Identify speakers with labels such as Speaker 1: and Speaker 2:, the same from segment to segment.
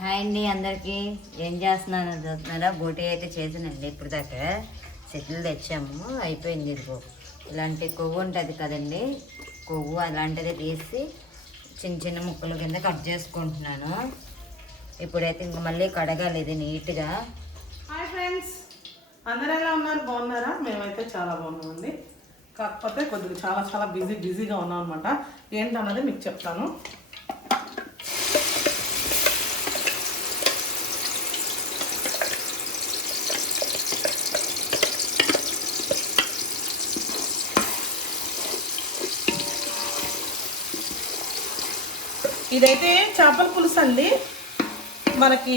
Speaker 1: Hi అండి అందరికీ. ఏం చేస్తున్నాను చూస్తున్నారా? బోటీ అయితే చేసానండి ఇప్పుడు దాకా సెటిల్ తెచ్చాము. అయిపోయింది ఇదిగో. ఇలాంటి కొవ్వు ఉంటుంది కదండి. కొవ్వు అలాంటిది తీసి చిన్న చిన్న ముక్కల కింద కట్ చేసుకుంటున్నాను. ఇప్పుడైతే ఇంక మళ్ళీ కడగాలి ఇది నీట్గా.
Speaker 2: Hi friends. అందరు ఎలా ఉన్నారు? బాగున్నారా? మేమైతే చాలా బాగున్నామండి. కాకపోతే కొద్దిగా చాలా చాలా బిజీ బిజీగా ఉన్నాం అనమాట ఏంటన్నది మీకు చెప్తాను. ఇదైతే చేపల పులుసు అండి. మనకి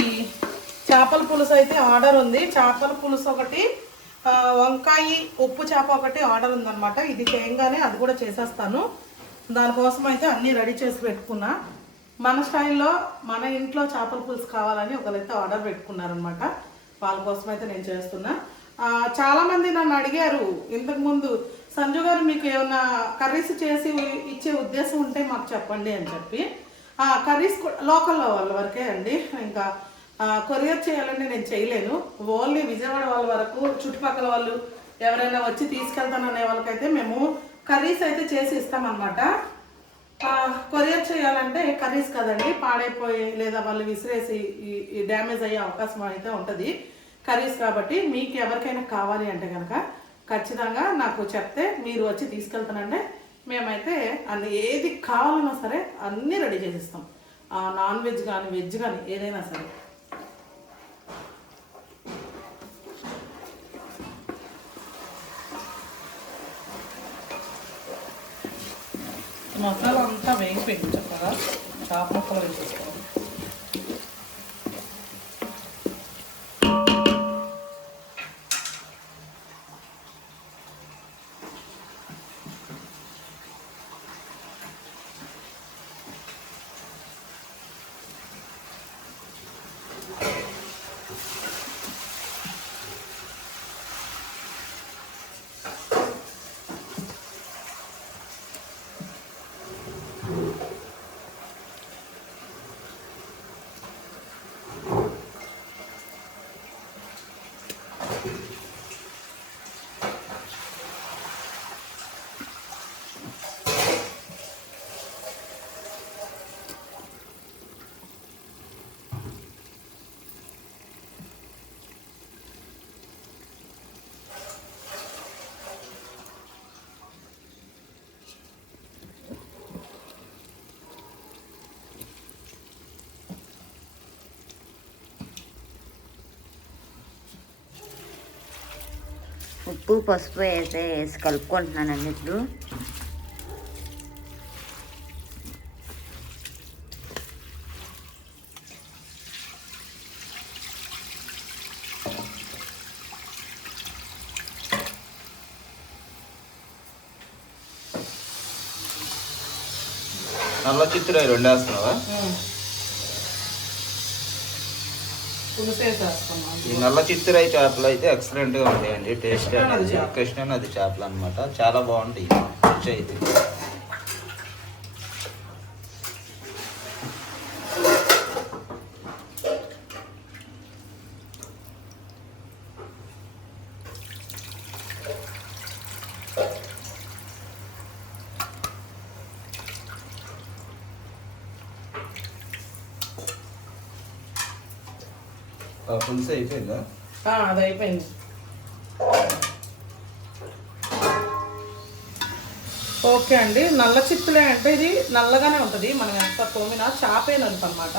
Speaker 2: చేపల పులుసు అయితే ఆర్డర్ ఉంది. చేపల పులుసు ఒకటి వంకాయ ఉప్పు చేప ఒకటి ఆర్డర్ ఉందన్నమాట. ఇది చేయంగానే అది కూడా చేసేస్తాను. దానికోసం అయితే అన్నీ రెడీ చేసి పెట్టుకున్నా. మన స్టైల్లో మన ఇంట్లో చేపల పులుసు కావాలని ఒకరైతే ఆర్డర్ పెట్టుకున్నారనమాట వాళ్ళ కోసం అయితే నేను చేస్తున్నా. చాలామంది నన్ను అడిగారు ఇంతకుముందు సంజు గారు మీకు ఏమైనా కర్రీస్ చేసి ఇచ్చే ఉద్దేశం ఉంటే మాకు చెప్పండి అని చెప్పి. కర్రీస్ కూడా లోకల్లో వాళ్ళ వరకే అండి. ఇంకా కొరియర్ చేయాలంటే నేను చేయలేను. ఓన్లీ విజయవాడ వాళ్ళ వరకు చుట్టుపక్కల వాళ్ళు ఎవరైనా వచ్చి తీసుకెళ్తాననే వాళ్ళకైతే మేము కర్రీస్ అయితే చేసి ఇస్తామన్నమాట. కొరియర్ చేయాలంటే కర్రీస్ కదండి పాడైపోయి లేదా వాళ్ళు విసిరేసి డ్యామేజ్ అయ్యే అవకాశం అయితే ఉంటుంది. కర్రీస్ కాబట్టి మీకు ఎవరికైనా కావాలి అంటే కనుక ఖచ్చితంగా నాకు చెప్తే మీరు వచ్చి తీసుకెళ్తానంటే మేమైతే అన్ని ఏది కావాలన్నా సరే అన్నీ రెడీ చేసిస్తాం. నాన్ వెజ్ కానీ వెజ్ కానీ ఏదైనా సరే. మసాలా అంతా వేగిపోయింది చక్కగా చాప ముక్కలు వేసేసుకోవాలి. Thank you.
Speaker 1: ఉప్పు పసుపు వేసి వేసి కలుపుకుంటున్నానండి ఇప్పుడు.
Speaker 3: నల్ల చిత్తులు రెండు వేస్తున్నావా
Speaker 2: పులుసు వేసేస్తున్నాం
Speaker 3: ఈ నల్ల చిత్తురాయి చేపలు అయితే ఎక్సలెంట్గా ఉంటాయండి. టేస్ట్ అనేది
Speaker 2: చేప.
Speaker 3: కృష్ణానది చేపలు అనమాట చాలా బాగుంటాయి. రుచి అయితే. ఆ, పులుసు అయిపోయిందా?
Speaker 2: ఆ, అది అయిపోయింది. ఓకే అండి. నల్ల చిత్తులే అంటే ఇది నల్లగానే ఉంటుంది. మనం ఎంత తోమినా చాపేనంత అనమాట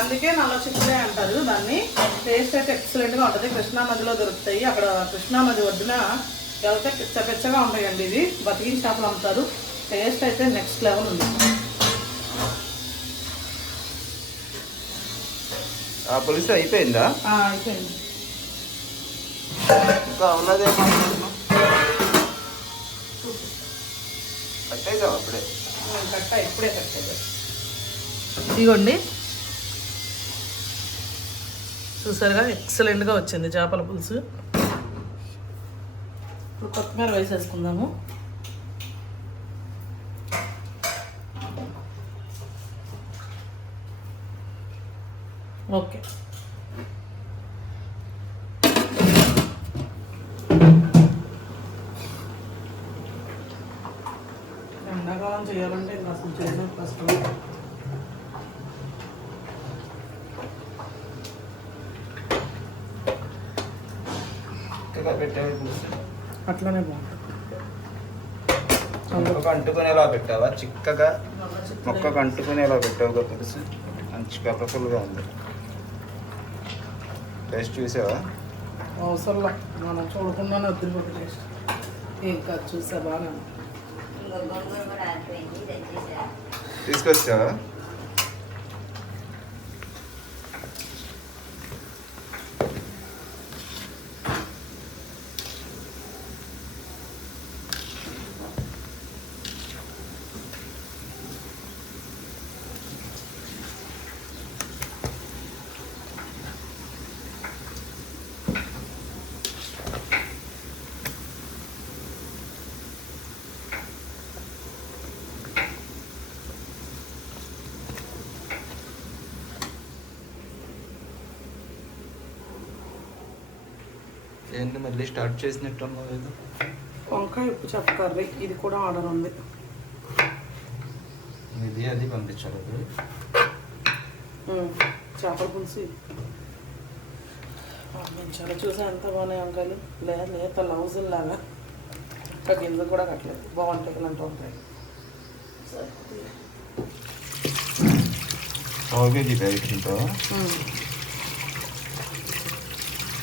Speaker 2: అందుకే నల్ల చిత్తులే అంటారు. దాన్ని టేస్ట్ అయితే ఎక్సలెంట్గా ఉంటుంది. కృష్ణా నదిలో దొరుకుతాయి. అక్కడ కృష్ణా నది ఒడ్డున వెళ్తే పిచ్చ పిచ్చగా ఉంటాయండి ఇది బతికిన చేపలు అమ్ముతారు. టేస్ట్ అయితే నెక్స్ట్ లెవెల్ ఉంది.
Speaker 3: పులుసు అయిపోయిందా?
Speaker 2: ఆ, అయిపోయింది.
Speaker 3: ఇంకా ఉన్నదేమో కట్టేసాం అప్పుడే?
Speaker 2: కట్ట ఇప్పుడే కట్టేది ఇదిగోండి. చూసారుగా ఎక్సలెంట్గా వచ్చింది చేపల పులుసు. ఇప్పుడు కొత్తిమీర వేసేసుకుందాము. ఓకే. ఎండాకాలం చేయాలంటే ఇంకా అసలు చేయడం కష్టం
Speaker 3: పెట్టావా
Speaker 2: అట్లనే బాగుంటుంది
Speaker 3: మొక్కకు అంటుకునేలా పెట్టావా? చిక్కగా మొక్కకు అంటుకునేలా పెట్టావుగా పులుసు మంచి కలర్ఫుల్గా ఉంది. టేస్ట్ చూసావా?
Speaker 2: అవసరంలో. మనం చూడకుండానే వద్దుపోతే టేస్ట్. ఏం కాదు చూసా
Speaker 1: తెచ్చేసా.
Speaker 3: తీసుకొచ్చావా? ఏంటి మళ్ళీ స్టార్ట్ చేసినట్టున్నావు ఏదో.
Speaker 2: వంకాయ ఉప్పు చెప్ప కర్రీ ఇది కూడా ఆర్డర్ ఉంది.
Speaker 3: ఇది అది పంపించాలి అది.
Speaker 2: చేపల పులుసు. చాలా చూసా ఎంత బాగున్నాయి వంకాయలు. లేదా నేత లౌజుల్ లాగా. ఇంకా గింజ కూడా కట్టలేదు. బాగుంటాయి ఇలాంటి వంకాయ
Speaker 3: పావు కేజీ ప్యాకెట్ తింటావా.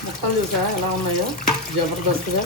Speaker 2: ముక్కలు చూసా ఎలా ఉన్నాయో? జబర్దస్త్గా.